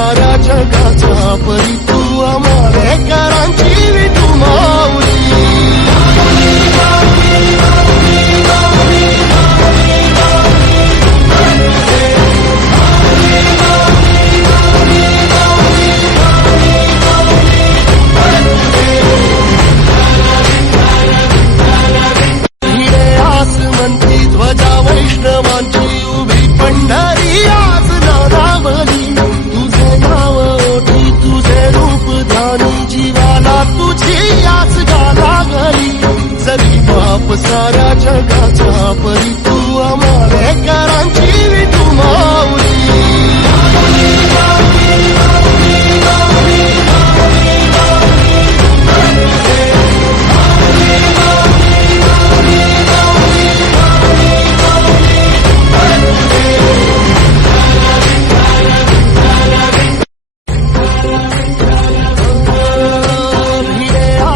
साऱ्या जगाचा परी तू आंबेडकरांची विठू माऊली ध्वजा वैष्णवांची उभी पंढरी आज नादावली तुझे नाव ओठी तुझे रूप ध्यानी जीवाला तुझी आज गाला घरी जरी बाप साऱ्या जगाचा परी तू आंबेडकरांची विठू माऊली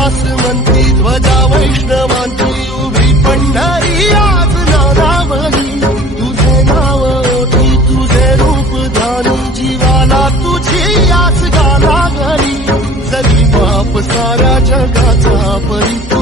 ध्वजा वैष्णवांची उभी पंढरी आज नादावली तुझे नाव ओठी तुझे रूप ध्यानी जीवाला तुझी आज गाला घरी जरी बाप साऱ्या जगाचा परी